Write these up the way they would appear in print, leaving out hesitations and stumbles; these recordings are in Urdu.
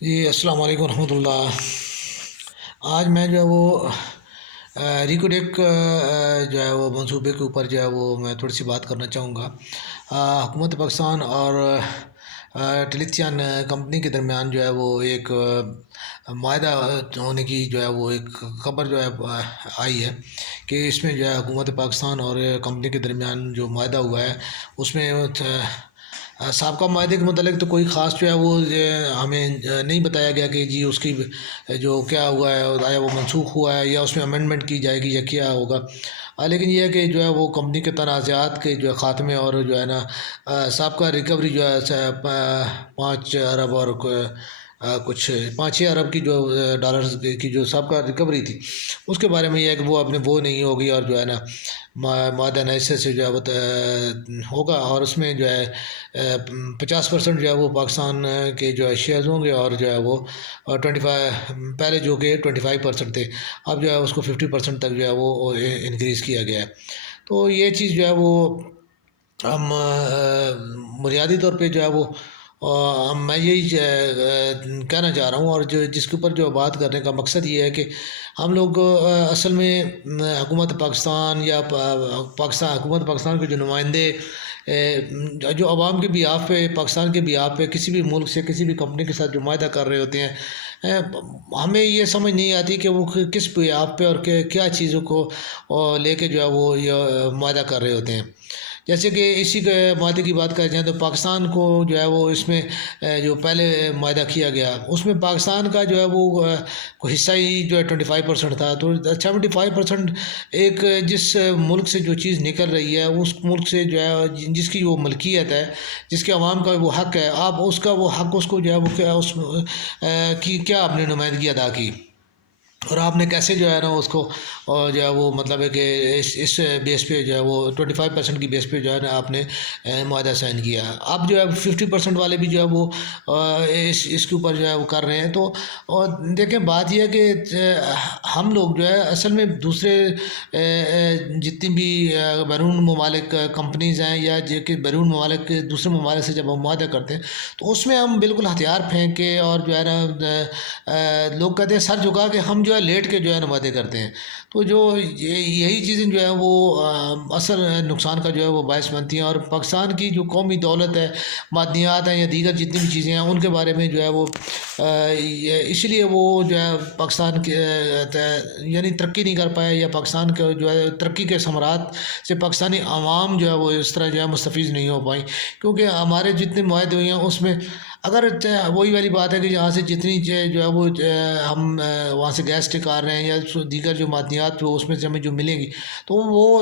جی السلام علیکم ورحمۃ اللہ۔ آج میں جو ہے وہ ریکوڈیک جو ہے وہ منصوبے کے اوپر جو ہے وہ میں تھوڑی سی بات کرنا چاہوں گا۔ حکومت پاکستان اور ٹلیتھیان کمپنی کے درمیان جو ہے وہ ایک معاہدہ ہونے کی جو ہے وہ ایک خبر جو ہے آئی ہے کہ اس میں جو ہے حکومت پاکستان اور کمپنی کے درمیان جو معاہدہ ہوا ہے اس میں سابقہ معاہدے کے متعلق تو کوئی خاص جو ہے وہ ہمیں نہیں بتایا گیا کہ جی اس کی جو کیا ہوا ہے، آیا وہ منسوخ ہوا ہے یا اس میں امینڈمنٹ کی جائے گی یا کیا ہوگا۔ لیکن یہ ہے کہ جو ہے وہ کمپنی کے تنازعات کے جو ہے خاتمے اور جو ہے نا سابقہ ریکوری جو ہے 5 ارب اور کچھ 5-6 ارب کی جو ڈالرز کی جو سابقہ ریکوری تھی اس کے بارے میں یہ ہے کہ وہ اپنے وہ نہیں ہوگی، اور جو ہے نا معاہدہ نئے سے جو ہے وہ ہوگا، اور اس میں جو ہے 50% جو ہے وہ پاکستان کے جو ہے شیئرز ہوں گے، اور جو ہے وہ 25 پہلے جو کہ 25% تھے، اب جو ہے اس کو 50% تک جو ہے وہ انکریز کیا گیا ہے۔ تو یہ چیز جو ہے وہ ہم بنیادی طور پہ جو ہے وہ میں یہی کہنا چاہ رہا ہوں، اور جو جس کے اوپر جو بات کرنے کا مقصد یہ ہے کہ ہم لوگ اصل میں حکومت پاکستان یا حکومت پاکستان کے جو نمائندے جو عوام کے بیہاف پہ، پاکستان کے بیہاف پہ کسی بھی ملک سے کسی بھی کمپنی کے ساتھ جو معاہدہ کر رہے ہوتے ہیں، ہمیں یہ سمجھ نہیں آتی کہ وہ کس بیہاف پہ اور کیا چیزوں کو لے کے جو ہے وہ یہ معاہدہ کر رہے ہوتے ہیں۔ جیسے کہ اسی کے معاہدے کی بات کریں جائیں تو پاکستان کو جو ہے وہ اس میں جو پہلے معاہدہ کیا گیا اس میں پاکستان کا جو ہے وہ حصہ ہی جو ہے 25% تھا، تو 75% ایک جس ملک سے جو چیز نکل رہی ہے اس ملک سے جو ہے جس کی وہ ملکیت ہے، جس کے عوام کا وہ حق ہے، آپ اس کا وہ حق اس کو جو ہے وہ کیا اس کی کیا آپ نے نمائندگی ادا کی، اور آپ نے کیسے جو ہے نا اس کو جو ہے وہ مطلب ہے کہ اس بیس پہ جو ہے وہ 25% کی بیس پہ جو ہے نا آپ نے معاہدہ سائن کیا۔ اب جو ہے 50% والے بھی جو ہے وہ اس کے اوپر جو ہے وہ کر رہے ہیں۔ تو اور دیکھیں بات یہ ہے کہ ہم لوگ جو ہے اصل میں دوسرے جتنی بھی بیرون ممالک کمپنیز ہیں یا جو کہ بیرون ممالک کے دوسرے ممالک سے جب ہم معاہدہ کرتے ہیں تو اس میں ہم بالکل ہتھیار پھینک کے اور جو ہے نا لوگ کہتے ہیں سر جھکا کے ہم جو ہے لیٹ کے جو ہے معاہدے کرتے ہیں، تو جو یہی چیزیں جو ہے وہ اصل نقصان کا جو ہے وہ باعث بنتی ہیں، اور پاکستان کی جو قومی دولت ہے، معدنیات ہیں یا دیگر جتنی بھی چیزیں ہیں ان کے بارے میں جو ہے وہ اس لیے وہ جو ہے پاکستان کے یعنی ترقی نہیں کر پائے، یا پاکستان کے جو ہے ترقی کے ثمرات سے پاکستانی عوام جو ہے وہ اس طرح جو ہے مستفیض نہیں ہو پائیں، کیونکہ ہمارے جتنے معاہدے ہوئے ہیں اس میں اگر وہی والی بات ہے کہ یہاں سے جتنی جو ہے وہ ہم وہاں سے گیس ٹکار رہے ہیں یا دیگر جو معدنیات جو اس میں سے ہمیں جو ملیں گی تو وہ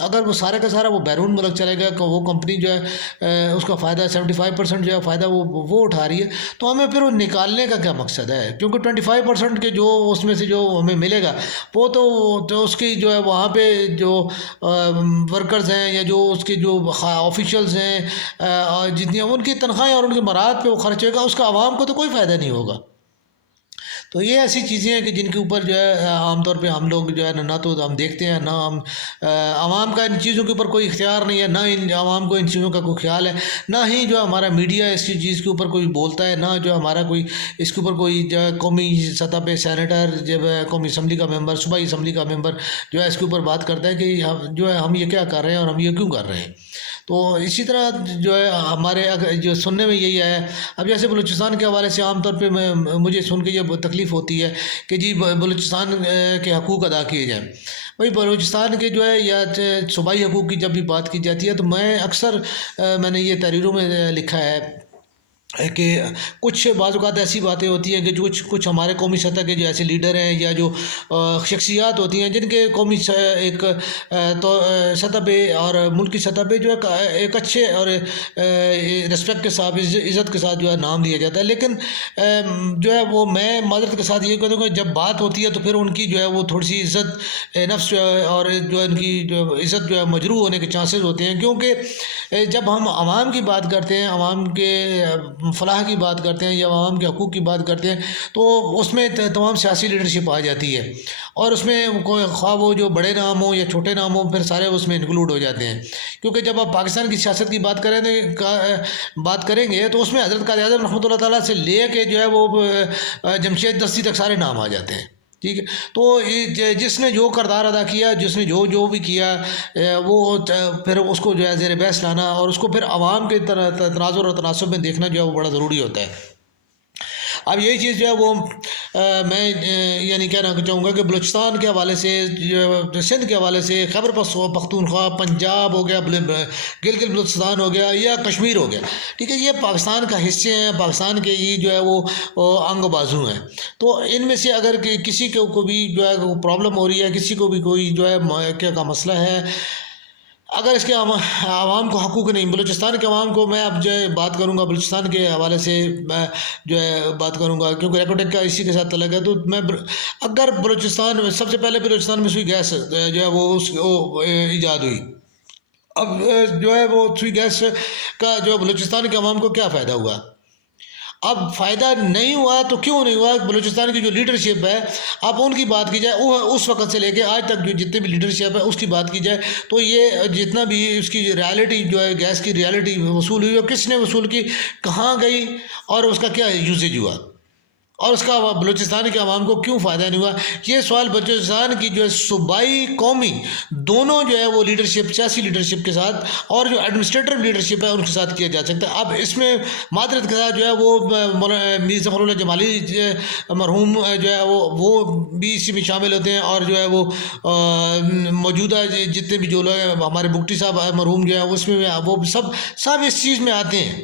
اگر وہ سارے کا سارا وہ بیرون ملک چلے گا کہ وہ کمپنی جو ہے اس کا فائدہ 75% جو ہے فائدہ وہ اٹھا رہی ہے، تو ہمیں پھر وہ نکالنے کا کیا مقصد ہے؟ کیونکہ 25% کے جو اس میں سے جو ہمیں ملے گا وہ تو اس کی جو ہے وہاں پہ جو ورکرز ہیں یا جو اس کے جو آفیشلز ہیں جتنی ان کی تنخواہیں اور ان کی مراد پہ وہ خرچ ہوگا، اس کا عوام کو تو کوئی فائدہ نہیں ہوگا۔ تو یہ ایسی چیزیں ہیں کہ جن کے اوپر جو ہے عام طور پہ ہم لوگ جو ہے نہ تو ہم دیکھتے ہیں، نہ ہم عوام کا ان چیزوں کے اوپر کوئی اختیار نہیں ہے، نہ ان عوام کو ان چیزوں کا کوئی خیال ہے، نہ ہی جو ہمارا میڈیا اس چیز کے اوپر کوئی بولتا ہے، نہ جو ہمارا کوئی اس کے اوپر کوئی جو ہے قومی سطح پہ سینیٹر جب قومی اسمبلی کا ممبر، صوبائی اسمبلی کا ممبر جو ہے اس کے اوپر بات کرتا ہے کہ جو ہے ہم یہ کیا کر رہے ہیں اور ہم یہ کیوں کر رہے ہیں۔ تو اسی طرح جو ہے ہمارے جو سننے میں یہی آیا ہے، اب جیسے بلوچستان کے حوالے سے عام طور پہ مجھے سن کے یہ تکلیف ہوتی ہے کہ جی بلوچستان کے حقوق ادا کیے جائیں۔ بھائی بلوچستان کے جو ہے یا صوبائی حقوق کی جب بھی بات کی جاتی ہے تو میں اکثر میں نے یہ تحریروں میں لکھا ہے کہ کچھ بعض اوقات ایسی باتیں ہوتی ہیں کہ جو کچھ ہمارے قومی سطح کے جو ایسے لیڈر ہیں یا جو شخصیات ہوتی ہیں جن کے قومی ایک تو سطح پہ اور ملک کی سطح پہ جو ہے ایک اچھے اور رسپیکٹ کے ساتھ عزت کے ساتھ جو ہے نام لیا جاتا ہے، لیکن جو ہے وہ میں معذرت کے ساتھ یہ کہتا ہوں کہ جب بات ہوتی ہے تو پھر ان کی جو ہے وہ تھوڑی سی عزت نفس جو ہے اور جو ہے ان کی جو عزت جو ہے مجروح ہونے کے چانسز ہوتے ہیں، کیونکہ جب ہم عوام کی بات کرتے ہیں، عوام کے فلاح کی بات کرتے ہیں یا عوام کے حقوق کی بات کرتے ہیں تو اس میں تمام سیاسی لیڈرشپ آ جاتی ہے، اور اس میں کوئی خواہ وہ جو بڑے نام ہوں یا چھوٹے نام ہوں پھر سارے اس میں انکلوڈ ہو جاتے ہیں، کیونکہ جب آپ پاکستان کی سیاست کی بات کریں گے تو اس میں حضرت قائد اعظم رحمۃ اللہ تعالیٰ سے لے کے جو ہے وہ جمشید دستی تک سارے نام آ جاتے ہیں، ٹھیک ہے۔ تو جس نے جو کردار ادا کیا، جس نے جو بھی کیا، وہ پھر اس کو جو ہے زیر بحث لانا اور اس کو پھر عوام کے تناظر اور تناسب میں دیکھنا جو ہے وہ بڑا ضروری ہوتا ہے۔ اب یہی چیز جو ہے وہ میں یعنی کہنا چاہوں گا کہ بلوچستان کے حوالے سے، سندھ کے حوالے سے، خیبر پختونخوا، پنجاب ہو گیا، گلگت بلوچستان ہو گیا یا کشمیر ہو گیا، ٹھیک ہے، یہ پاکستان کا حصے ہیں، پاکستان کے یہ جو ہے وہ انگ بازو ہیں۔ تو ان میں سے اگر کسی کو بھی جو ہے پرابلم ہو رہی ہے، کسی کو بھی کوئی جو ہے کیا کا مسئلہ ہے، اگر اس کے عوام کو حقوق نہیں، بلوچستان کے عوام کو میں اب جو ہے بات کروں گا، بلوچستان کے حوالے سے میں جو ہے بات کروں گا کیونکہ ریکوٹیک کا اسی کے ساتھ تعلق ہے، تو میں اگر بلوچستان میں سب سے پہلے بلوچستان میں سوئی گیس جو ہے وہ ایجاد ہوئی، اب جو ہے وہ سوئی گیس کا جو بلوچستان کے عوام کو کیا فائدہ ہوا؟ اب فائدہ نہیں ہوا تو کیوں نہیں ہوا؟ بلوچستان کی جو لیڈرشپ ہے، اب ان کی بات کی جائے، اس وقت سے لے کے آج تک جو جتنے بھی لیڈرشپ ہے اس کی بات کی جائے تو یہ جتنا بھی اس کی ریالٹی جو ہے گیس کی ریالٹی وصول ہوئی اور کس نے وصول کی، کہاں گئی اور اس کا کیا یوزیج ہوا، اور اس کا بلوچستان کے عوام کو کیوں فائدہ نہیں ہوا؟ یہ سوال بلوچستان کی جو ہے صوبائی قومی دونوں جو ہے وہ لیڈرشپ، سیاسی لیڈرشپ کے ساتھ اور جو ایڈمنسٹریٹو لیڈرشپ ہے ان کے ساتھ کیا جا سکتا ہے۔ اب اس میں معذرت کے ساتھ جو ہے وہ میر ظفر اللہ جمالی مرحوم جو ہے وہ بھی اسی میں شامل ہوتے ہیں، اور جو ہے وہ موجودہ جتنے بھی جو لوگ ہمارے بگٹی صاحب مرحوم جو ہے اس میں وہ سب اس چیز میں آتے ہیں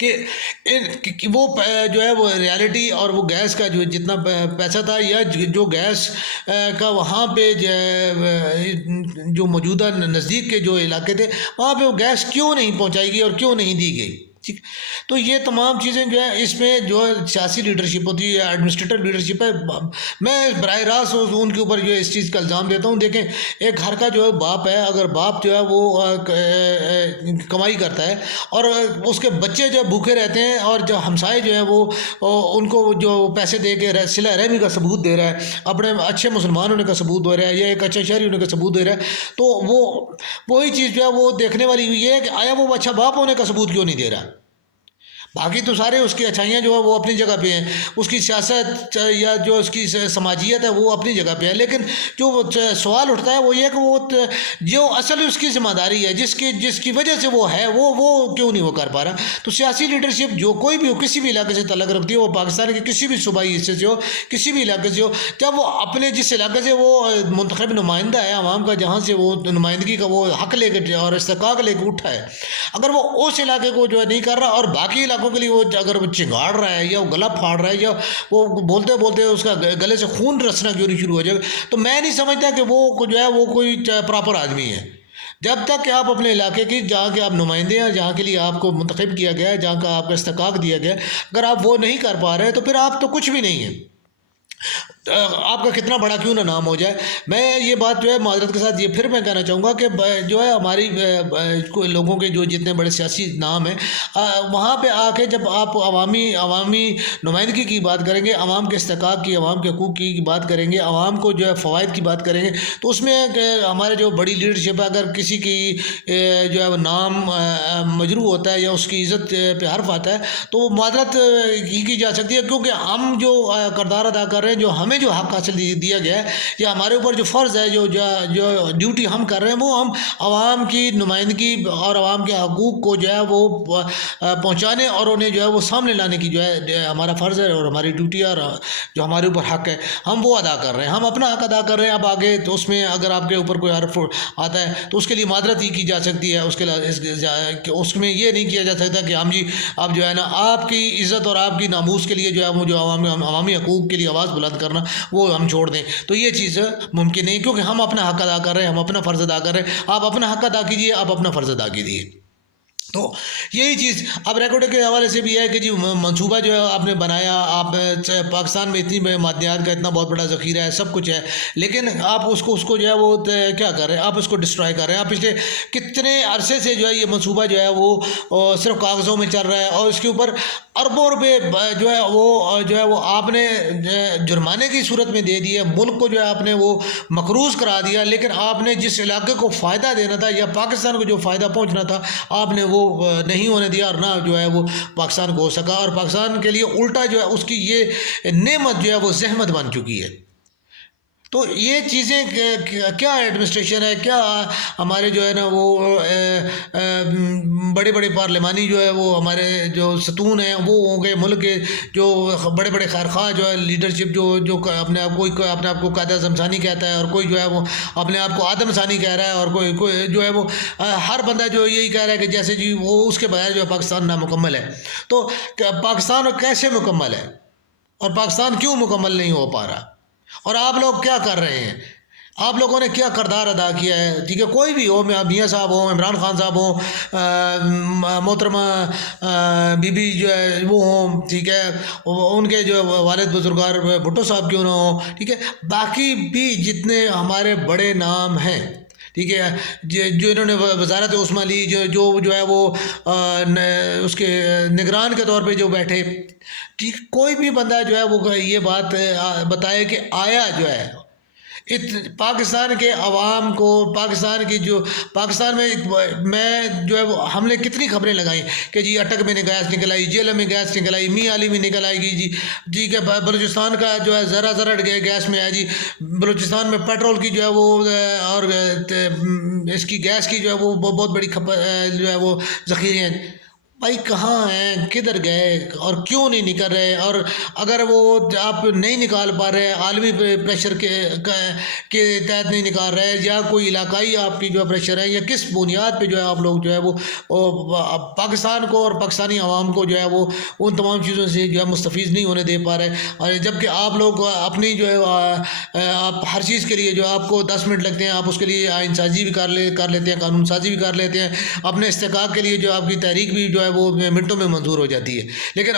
کہ وہ جو ہے وہ ریالٹی اور وہ گیس کا جو جتنا پیسہ تھا یا جو گیس کا وہاں پہ جو موجودہ نزدیک کے جو علاقے تھے وہاں پہ وہ گیس کیوں نہیں پہنچائی گئی اور کیوں نہیں دی گئی، ٹھیک۔ تو یہ تمام چیزیں جو ہے اس میں جو سیاسی لیڈرشپ ہوتی ہے، ایڈمنسٹریٹو لیڈرشپ ہے، میں براہ راست ان کے اوپر جو ہے اس چیز کا الزام دیتا ہوں۔ دیکھیں، ایک گھر کا جو ہے باپ ہے، اگر باپ جو ہے وہ کمائی کرتا ہے اور اس کے بچے جو بھوکے رہتے ہیں اور جو ہمسائے جو ہے وہ ان کو جو پیسے دے کے صلہ رحمی کا ثبوت دے رہا ہے، اپنے اچھے مسلمان ہونے کا ثبوت دے رہا ہے یا ایک اچھا شہری ہونے کا ثبوت دے رہا ہے، تو وہی چیز جو ہے وہ دیکھنے والی یہ ہے کہ آیا وہ اچھا باپ ہونے کا ثبوت کیوں نہیں دے رہا؟ باقی تو سارے اس کی اچھائیاں جو ہے وہ اپنی جگہ پہ ہیں، اس کی سیاست یا جو اس کی سماجیت ہے وہ اپنی جگہ پہ ہے، لیکن جو سوال اٹھتا ہے وہ یہ کہ وہ جو اصل اس کی ذمہ داری ہے جس کی وجہ سے وہ ہے وہ کیوں نہیں وہ کر پا رہا۔ تو سیاسی لیڈرشپ جو کوئی بھی ہو، کسی بھی علاقے سے تعلق رکھتی ہے، وہ پاکستان کے کسی بھی صوبائی حصے سے ہو، کسی بھی علاقے سے ہو، جب وہ اپنے جس علاقے سے وہ منتخب نمائندہ ہے عوام کا، جہاں سے وہ نمائندگی کا وہ حق لے کے اور استحقاق لے کے اٹھا ہے، اگر وہ اس علاقے کو جو ہے نہیں کر رہا اور باقی علاقوں کے لیے وہ اگر وہ چنگاڑ رہا ہے یا وہ گلا پھاڑ رہا ہے یا وہ بولتے بولتے اس کا گلے سے خون رسنا کیوں نہیں شروع ہو جائے، تو میں نہیں سمجھتا کہ وہ جو ہے وہ کوئی پراپر آدمی ہے۔ جب تک کہ آپ اپنے علاقے کی جہاں کے آپ نمائندے ہیں، جہاں کے لیے آپ کو منتخب کیا گیا ہے، جہاں کا آپ کا استحقاق دیا گیا ہے، اگر آپ وہ نہیں کر پا رہے تو پھر آپ تو کچھ بھی نہیں ہیں، آپ کا کتنا بڑا کیوں نہ نام ہو جائے۔ میں یہ بات جو ہے معذرت کے ساتھ یہ پھر میں کہنا چاہوں گا کہ جو ہے ہماری لوگوں کے جو جتنے بڑے سیاسی نام ہیں وہاں پہ آ کے جب آپ عوامی نمائندگی کی بات کریں گے، عوام کے استحقاق کی، عوام کے حقوق کی بات کریں گے، عوام کو جو ہے فوائد کی بات کریں گے، تو اس میں ہمارے جو بڑی لیڈرشپ ہے، اگر کسی کی جو ہے نام مجروح ہوتا ہے یا اس کی عزت پہ حرف آتا ہے تو وہ معذرت کی جا سکتی ہے، کیونکہ ہم جو کردار ادا کر رہے ہیں، جو ہمیں جو حق حاصل دیا گیا ہے یا ہمارے اوپر جو فرض ہے، جو ڈیوٹی ہم کر رہے ہیں، وہ ہم عوام کی نمائندگی اور عوام کے حقوق کو جو ہے وہ پہنچانے اور انہیں جو ہے وہ سامنے لانے کی جو ہے ہمارا فرض ہے اور ہماری ڈیوٹی ہے، اور جو ہمارے اوپر حق ہے ہم وہ ادا کر رہے ہیں، ہم اپنا حق ادا کر رہے ہیں۔ اب آگے تو اس میں اگر آپ کے اوپر کوئی حرف آتا ہے تو اس کے لیے معذرت ہی کی جا سکتی ہے، اس میں یہ نہیں کیا جا سکتا کہ ہم جی اب جو ہے نا آپ کی عزت اور آپ کی ناموس کے لیے جو ہے وہ جو عوامی حقوق کے لیے آواز بلند کرنا وہ ہم چھوڑ دیں، تو یہ چیز ممکن نہیں، کیونکہ ہم اپنا حق ادا کر رہے ہیں، ہم اپنا فرض ادا کر رہے ہیں۔ آپ اپنا حق ادا کیجیے، آپ اپنا فرض ادا کیجیے۔ تو یہی چیز اب ریکارڈ کے حوالے سے بھی ہے کہ جی منصوبہ جو ہے آپ نے بنایا، آپ پاکستان میں اتنی معدنیات کا اتنا بہت بڑا ذخیرہ ہے، سب کچھ ہے، لیکن آپ اس کو جو ہے وہ کیا کر رہے ہیں، آپ اس کو ڈسٹرائے کر رہے ہیں. آپ پچھلے کتنے عرصے سے جو ہے یہ منصوبہ جو ہے وہ صرف کاغذوں میں چل رہا ہے، اور اس کے اوپر اربوں روپے جو ہے وہ آپ نے جرمانے کی صورت میں دے دیا، ملک کو جو ہے آپ نے وہ مقروض کرا دیا، لیکن آپ نے جس علاقے کو فائدہ دینا تھا یا پاکستان کو جو فائدہ پہنچنا تھا آپ نے وہ نہیں ہونے دیا، اور نہ جو ہے وہ پاکستان کو ہو سکا، اور پاکستان کے لیے الٹا جو ہے اس کی یہ نعمت جو ہے وہ زحمت بن چکی ہے. تو یہ چیزیں کیا ایڈمنسٹریشن ہے، کیا ہمارے جو ہے نا وہ بڑے بڑے پارلیمانی جو ہے وہ ہمارے جو ستون ہیں وہ ہوں گے، ملک کے جو بڑے بڑے خیرخواہ جو ہے لیڈرشپ جو اپنے آپ کو قائد اعظم ثانی کہتا ہے، اور کوئی جو ہے وہ اپنے آپ کو آدم ثانی کہہ رہا ہے، اور کوئی جو ہے وہ ہر بندہ جو یہی کہہ رہا ہے کہ جیسے جی وہ اس کے بغیر جو ہے پاکستان نامکمل ہے. تو پاکستان کیسے مکمل ہے، اور پاکستان کیوں مکمل نہیں ہو پا رہا، اور آپ لوگ کیا کر رہے ہیں، آپ لوگوں نے کیا کردار ادا کیا ہے؟ ٹھیک ہے، کوئی بھی ہو، میاں صاحب ہوں، عمران خان صاحب ہوں، محترمہ بی بی جو ہے وہ ہوں، ٹھیک ہے، ان کے جو والد بزرگار بھٹو صاحب کیوں نہ ہوں، ٹھیک ہے، باقی بھی جتنے ہمارے بڑے نام ہیں، ٹھیک ہے، جو انہوں نے وزارت عثمہ لی، جو ہے وہ اس کے نگران کے طور پہ جو بیٹھے، ٹھیک، کوئی بھی بندہ جو ہے وہ یہ بات بتائے کہ آیا جو ہے پاکستان کے عوام کو، پاکستان میں جو ہے وہ ہم نے کتنی خبریں لگائیں کہ جی اٹک میں گیس نکل آئی، جیلم میں گیس نکل آئی، میاں علی میں نکل آئے گی جی، ٹھیک ہے، بلوچستان کا جو ہے ذرا گیس میں ہے جی، بلوچستان میں پیٹرول کی جو ہے وہ اور اس کی گیس کی جو ہے وہ بہت بڑی جو ہے وہ ذخیرے ہیں. بھائی کہاں ہیں، کدھر گئے، اور کیوں نہیں نکل رہے؟ اور اگر وہ آپ نہیں نکال پا رہے، عالمی پریشر کے تحت نہیں نکال رہے، یا کوئی علاقائی آپ کی جو پریشر ہے، یا کس بنیاد پہ جو ہے آپ لوگ جو ہے وہ پاکستان کو اور پاکستانی عوام کو جو ہے وہ ان تمام چیزوں سے جو ہے مستفیض نہیں ہونے دے پا رہے، اور جبکہ آپ لوگ اپنی جو ہے آپ ہر چیز کے لیے جو آپ کو 10 منٹ لگتے ہیں، آپ اس کے لیے آئین سازی بھی کر لیتے ہیں، قانون سازی بھی کر لیتے ہیں، اپنے استحقاق کے لیے جو آپ کی تحریک بھی جو ہے وہ منٹوں میں منظور ہو جاتی ہے. لیکن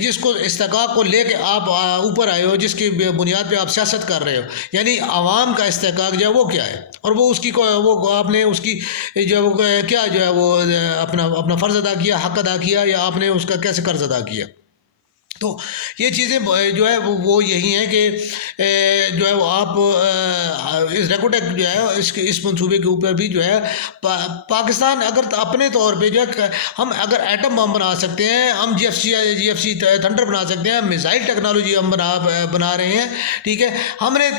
جس کو استحقاق کو لے کے آپ اوپر آئے ہو، جس کی بنیاد پہ آپ سیاست کر رہے ہو، یعنی عوام کا استحقاق جو ہے وہ کیا ہے، اور وہ اس کی وہ آپ نے اس کی جو کیا جو ہے وہ اپنا فرض ادا کیا، حق ادا کیا، یا آپ نے اس کا کیسے قرض ادا کیا. تو یہ چیزیں جو ہے وہ یہی ہیں کہ جو ہے وہ آپ اس ریکارڈ جو ہے اس منصوبے کے اوپر بھی جو ہے پاکستان اگر اپنے طور پہ جو ہے ہم اگر ایٹم بم بنا سکتے ہیں، ہم جی ایف سی تھنڈر بنا سکتے ہیں، میزائل ٹیکنالوجی ہم بنا رہے ہیں، ٹھیک ہے، ہم نے